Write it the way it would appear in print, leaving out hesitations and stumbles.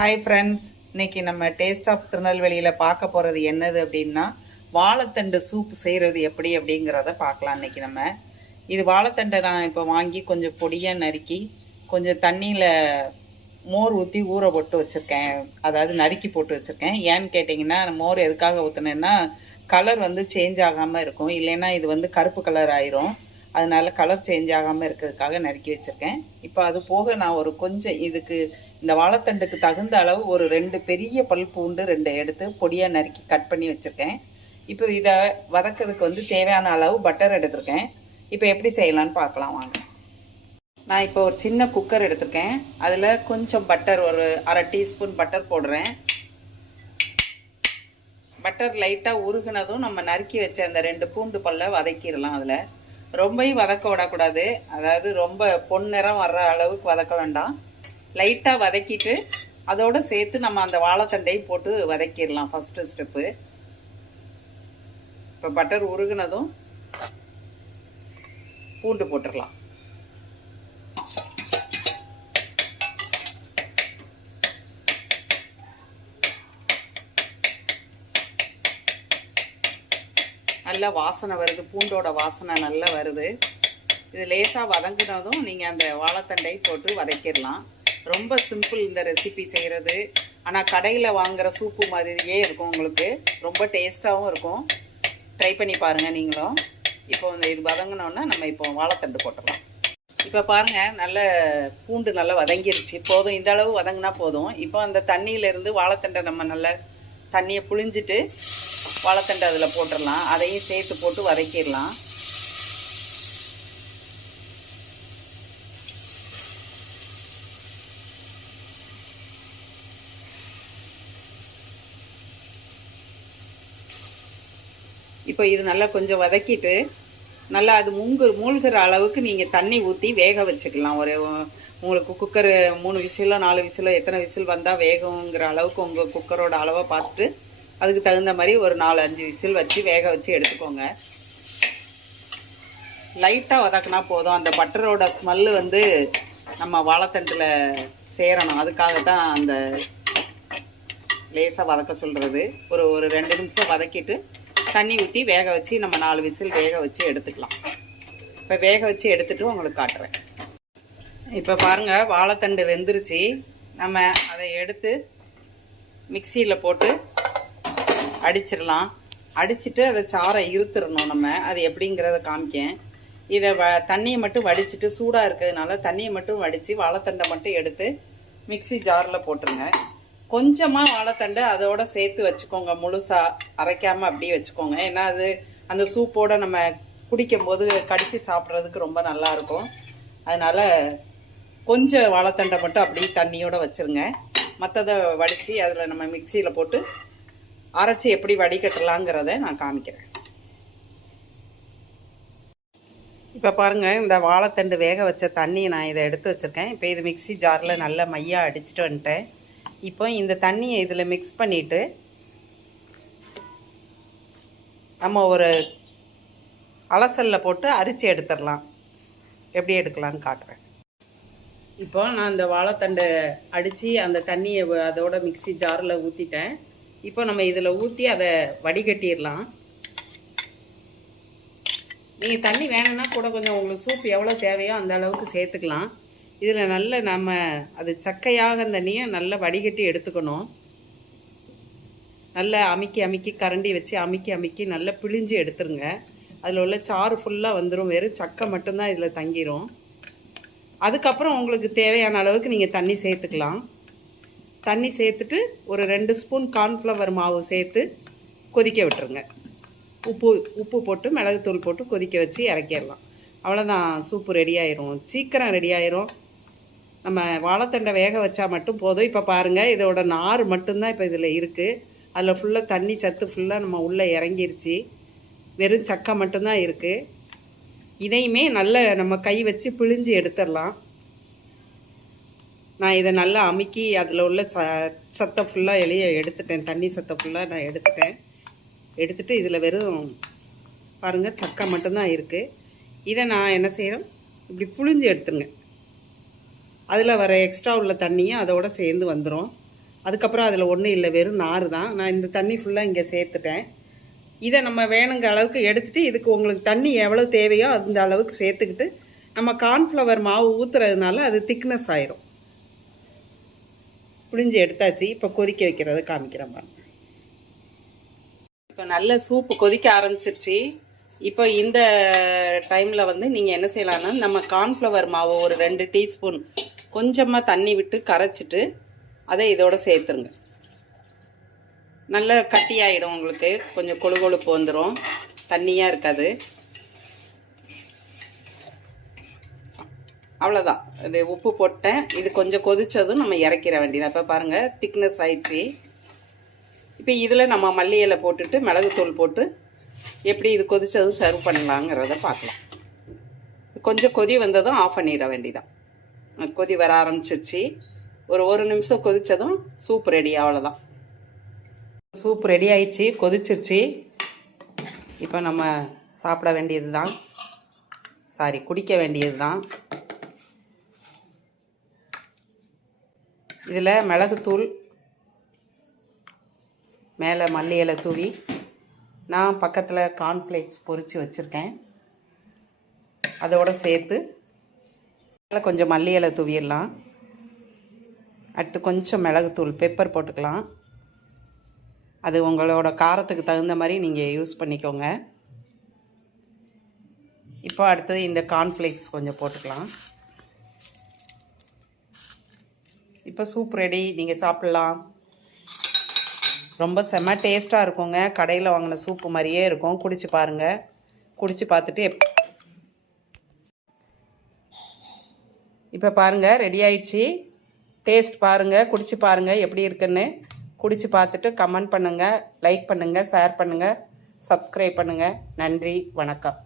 Hi friends, இன்னைக்கு நம்ம taste of திருநெல்வேலியில் பார்க்க போகிறது என்னது அப்படின்னா வாழைத்தண்டு சூப் செய்கிறது எப்படி அப்படிங்கிறத பார்க்கலாம். இன்றைக்கி நம்ம வாழைத்தண்டை நான் இப்போ வாங்கி கொஞ்சம் பொடியாக நறுக்கி கொஞ்சம் தண்ணியில் மோர் ஊற்றி ஊற போட்டு வச்சுருக்கேன். அதாவது நறுக்கி போட்டு வச்சுருக்கேன். ஏன்னு கேட்டிங்கன்னா மோர் எதுக்காக ஊற்றுனேன்னா கலர் சேஞ்ச் ஆகாமல் இருக்கும், இல்லைன்னா இது கருப்பு கலர் ஆயிரும். அதனால் கலர் சேஞ்ச் ஆகாமல் இருக்கிறதுக்காக நறுக்கி வச்சுருக்கேன். இப்போ அது போக நான் ஒரு கொஞ்சம் இந்த வாழைத்தண்டுக்கு தகுந்த அளவு ஒரு 2 பெரிய பல் பூண்டு 2 எடுத்து பொடியாக நறுக்கி கட் பண்ணி வச்சுருக்கேன். இப்போ இதை வதக்கிறதுக்கு தேவையான அளவு பட்டர் எடுத்திருக்கேன். இப்போ எப்படி செய்யலான்னு பார்க்கலாம் வாங்க. நான் இப்போ ஒரு சின்ன குக்கர் எடுத்திருக்கேன். அதில் கொஞ்சம் பட்டர், ஒரு அரை டீஸ்பூன் பட்டர் போடுறேன். பட்டர் லைட்டாக உருகுனதும் நம்ம நறுக்கி வச்ச அந்த 2 பூண்டு பல்லை வதக்கிடலாம். அதில் ரொம்பவும் வதக்க விடக்கூடாது, அதாவது ரொம்ப பொன்னிறம் வர்ற அளவுக்கு வதக்க வேண்டாம். லைட்டாக வதக்கிட்டு அதோடு சேர்த்து நம்ம அந்த வாழைத்தண்டையும் போட்டு வதக்கிடலாம் ஃபஸ்ட்டு ஸ்டெப்பு. இப்போ பட்டர் உருகுனதும் பூண்டு போட்டுடலாம். நல்லா வாசனை வருது, பூண்டோட வாசனை நல்லா வருது. இது லேசாக வதங்கினதும் நீங்கள் அந்த வாழைத்தண்டை போட்டு வதக்கிடலாம். ரொம்ப சிம்பிள் இந்த ரெசிபி செய்கிறது. ஆனால் கடையில் வாங்குகிற சூப்பு மாதிரியே இருக்கும், உங்களுக்கு ரொம்ப டேஸ்ட்டாகவும் இருக்கும். ட்ரை பண்ணி பாருங்கள் நீங்களும். இப்போ இது வதங்கினோன்னா நம்ம இப்போ வாழைத்தண்டு போட்டுடலாம். இப்போ பாருங்கள், நல்ல பூண்டு நல்லா வதங்கிருச்சு. போதும், இந்த அளவு வதங்கினா போதும். இப்போ அந்த தண்ணியிலேருந்து வாழைத்தண்டை நம்ம நல்லா தண்ணியை புழிஞ்சிட்டு வாழைத்தண்டை அதில் போட்டுடலாம். அதையும் சேர்த்து போட்டு வதக்கிடலாம். இப்போ இது நல்லா கொஞ்சம் வதக்கிட்டு நல்லா அது மூழ்கிற அளவுக்கு நீங்கள் தண்ணி ஊற்றி வேக வச்சுக்கலாம். உங்களுக்கு குக்கரு 3 விசிலோ 4 விசிலோ எத்தனை விசில் வந்தால் வேகுங்கிற அளவுக்கு உங்கள் குக்கரோட அளவை பார்த்துட்டு அதுக்கு தகுந்த மாதிரி ஒரு 4-5 விசில் வச்சு வேக வச்சு எடுத்துக்கோங்க. லைட்டாக வதக்கினா போதும். அந்த பட்டரோட ஸ்மெல்லு நம்ம வாழைத்தண்டில் சேரணும். அதுக்காக தான் அந்த லேசாக வதக்க சொல்கிறது. ஒரு 2 நிமிஷம் வதக்கிட்டு தண்ணி ஊற்றி வேக வச்சு நம்ம 4 விசில் வேக வச்சு எடுத்துக்கலாம். இப்போ வேக வச்சு எடுத்துகிட்டு உங்களுக்கு காட்டுறேன். இப்போ பாருங்கள், வாழைத்தண்டு வெந்துருச்சு. நம்ம அதை எடுத்து மிக்சியில் போட்டு அடிச்சிடலாம். அடிச்சுட்டு அதை சாரை இருத்துடணும். நம்ம அது எப்படிங்கிறத காமிக்கேன். இதை தண்ணியை மட்டும் வடிச்சிட்டு, சூடாக இருக்கிறதுனால தண்ணியை மட்டும் வடித்து வாழைத்தண்டை மட்டும் எடுத்து மிக்சி ஜாரில் போட்டுருங்க. கொஞ்சமாக வாழைத்தண்டு அதோடு சேர்த்து வச்சுக்கோங்க, முழுசாக அரைக்காமல் அப்படியே வச்சுக்கோங்க. ஏன்னா அது அந்த சூப்போடு நம்ம குடிக்கும்போது கடித்து சாப்பிட்றதுக்கு ரொம்ப நல்லாயிருக்கும். அதனால் கொஞ்சம் வாழைத்தண்டை மட்டும் அப்படியே தண்ணியோடு வச்சுருங்க. மற்றதை வடித்து அதில் நம்ம மிக்சியில் போட்டு அரைச்சி எப்படி வடிகட்டலாங்கிறத நான் காமிக்கிறேன். இப்போ பாருங்கள், இந்த வாழைத்தண்டு வேக வச்ச தண்ணியை நான் இதை எடுத்து வச்சுருக்கேன். இப்போ இது மிக்சி ஜாரில் நல்லா மையாக அடிச்சுட்டு வந்துட்டேன். இப்போ இந்த தண்ணியை இதில் மிக்ஸ் பண்ணிவிட்டு நம்ம ஒரு அலசலில் போட்டு அரிச்சு எடுத்துடலாம். எப்படி எடுக்கலான்னு காட்டுறேன். இப்போ நான் இந்த வாழைத்தண்டை அடித்து அந்த தண்ணியை அதோட மிக்சி ஜாரில் ஊற்றிட்டேன். இப்போ நம்ம இதில் ஊற்றி அதை வடிகட்டிடலாம். நீங்கள் தண்ணி வேணும்னா கூட கொஞ்சம் உங்களுக்கு சூப் எவ்வளோ தேவையோ அந்த அளவுக்கு சேர்த்துக்கலாம். இதில் நல்ல நம்ம அது சக்கையாக தண்ணியை நல்லா வடிகட்டி எடுத்துக்கணும். நல்லா அமுக்கி கரண்டி வச்சு அமுக்கி நல்லா பிழிஞ்சு எடுத்துருங்க. அதில் உள்ள சாறு ஃபுல்லாக வந்துடும். வெறும் சக்கை மட்டும்தான் இதில் தங்கிடும். அதுக்கப்புறம் உங்களுக்கு தேவையான அளவுக்கு நீங்கள் தண்ணி சேர்த்துக்கலாம். தண்ணி சேர்த்துட்டு ஒரு 2 ஸ்பூன் கார்ன்ஃப்ளவர் மாவு சேர்த்து கொதிக்க விட்டுருங்க. உப்பு போட்டு மிளகுத்தூள் போட்டு கொதிக்க வச்சு இறக்கிடலாம். அவ்வளோதான், சூப்பு ரெடி ஆயிரும். சீக்கிரம் ரெடி ஆயிரும். நம்ம வாழைத்தண்டை வேக வச்சா மட்டும் போதும். இப்போ பாருங்கள், இதோட நார் மட்டும்தான் இப்போ இதில் இருக்குது. அதில் ஃபுல்லாக தண்ணி சத்து ஃபுல்லாக நம்ம உள்ளே இறங்கிருச்சு. வெறும் சக்கை மட்டும்தான் இருக்குது. இதையுமே நல்ல நம்ம கை வச்சு பிழிஞ்சு எடுத்துடலாம். நான் இதை நல்லா அமுக்கி அதில் உள்ள சத்தை ஃபுல்லாக எடுத்துட்டேன். தண்ணி சத்தை ஃபுல்லாக நான் எடுத்துட்டு இதில் வெறும் பாருங்கள் சக்கை மட்டும்தான் இருக்குது. இதை நான் என்ன செய்கிறேன், இப்படி புழிஞ்சு எடுத்துங்க. அதில் வர எக்ஸ்ட்ரா உள்ள தண்ணியும் அதோடு சேர்ந்து வந்துடும். அதுக்கப்புறம் அதில் ஒன்றும் இல்லை, வெறும் நார் தான். நான் இந்த தண்ணி ஃபுல்லாக இங்கே சேர்த்துட்டேன். இதை நம்ம வேணுங்கிற அளவுக்கு எடுத்துகிட்டு இதுக்கு உங்களுக்கு தண்ணி எவ்வளோ தேவையோ அந்த அளவுக்கு சேர்த்துக்கிட்டு நம்ம கார்ன்ஃப்ளவர் மாவு ஊற்றுறதுனால அது திக்னஸ் ஆயிரும். புளிஞ்சு எடுத்தாச்சு. இப்போ கொதிக்க வைக்கிறத காமிக்கிறேன் பாருங்க. இப்போ நல்ல சூப்பு கொதிக்க ஆரம்பிச்சிருச்சு. இப்போ இந்த டைமில் வந்து நீங்கள் என்ன செய்யலாம்னா, நம்ம கார்ன்ஃப்ளவர் மாவு ஒரு 2 டீஸ்பூன் கொஞ்சமாக தண்ணி விட்டு கரைச்சிட்டு அதை இதோட சேர்த்துருங்க. நல்ல கட்டியாயிடும், உங்களுக்கு கொஞ்சம் கொழு கொழுப்பு வந்துடும், தண்ணியாக இருக்காது. அவ்வளோதான், இது உப்பு போட்டேன். இது கொஞ்சம் கொதித்ததும் நம்ம இறக்கிற வேண்டியதான். இப்போ பாருங்கள் திக்னஸ் ஆயிடுச்சு. இப்போ இதில் நம்ம மல்லி இலை போட்டுட்டு மிளகுத்தூள் போட்டு எப்படி இது கொதித்ததும் சர்வ் பண்ணலாங்கிறத பார்க்கலாம். கொஞ்சம் கொதி வந்ததும் ஆஃப் பண்ணிட வேண்டியதான். கொதி வர ஆரம்பிச்சிருச்சு. ஒரு நிமிஷம் கொதித்ததும் சூப் ரெடி. அவ்வளோதான், சூப் ரெடி ஆயிடுச்சு, கொதிச்சிருச்சு. இப்போ நம்ம சாப்பிட வேண்டியது தான், குடிக்க வேண்டியது தான். இதில் மிளகுத்தூள் மேலே மல்லி இலை தூவி, நான் பக்கத்தில் கார்ன்ஃப்ளேக்ஸ் பொரித்து வச்சுருக்கேன், அதோடு சேர்த்து மேலே கொஞ்சம் மல்லி இலை தூவிடலாம். அடுத்து கொஞ்சம் மிளகுத்தூள் பெப்பர் போட்டுக்கலாம். அது உங்களோட காரத்துக்கு தகுந்த மாதிரி நீங்கள் யூஸ் பண்ணிக்கோங்க. இப்போ அடுத்தது இந்த கார்ன்ஃப்ளேக்ஸ் கொஞ்சம் போட்டுக்கலாம். இப்போ சூப் ரெடி, நீங்கள் சாப்பிட்லாம். ரொம்ப செம்ம டேஸ்ட்டாக இருக்குங்க. கடையில் வாங்கின சூப்பு மாதிரியே இருக்கும். குடிச்சு பாருங்கள். குடிச்சு பார்த்துட்டு இப்போ பாருங்கள் ரெடி ஆயிடுச்சு. டேஸ்ட் பாருங்கள், குடிச்சு பாருங்கள் எப்படி இருக்குன்னு. குடிச்சு பார்த்துட்டு கமெண்ட் பண்ணுங்கள், லைக் பண்ணுங்கள், ஷேர் பண்ணுங்கள், சப்ஸ்கிரைப் பண்ணுங்கள். நன்றி, வணக்கம்.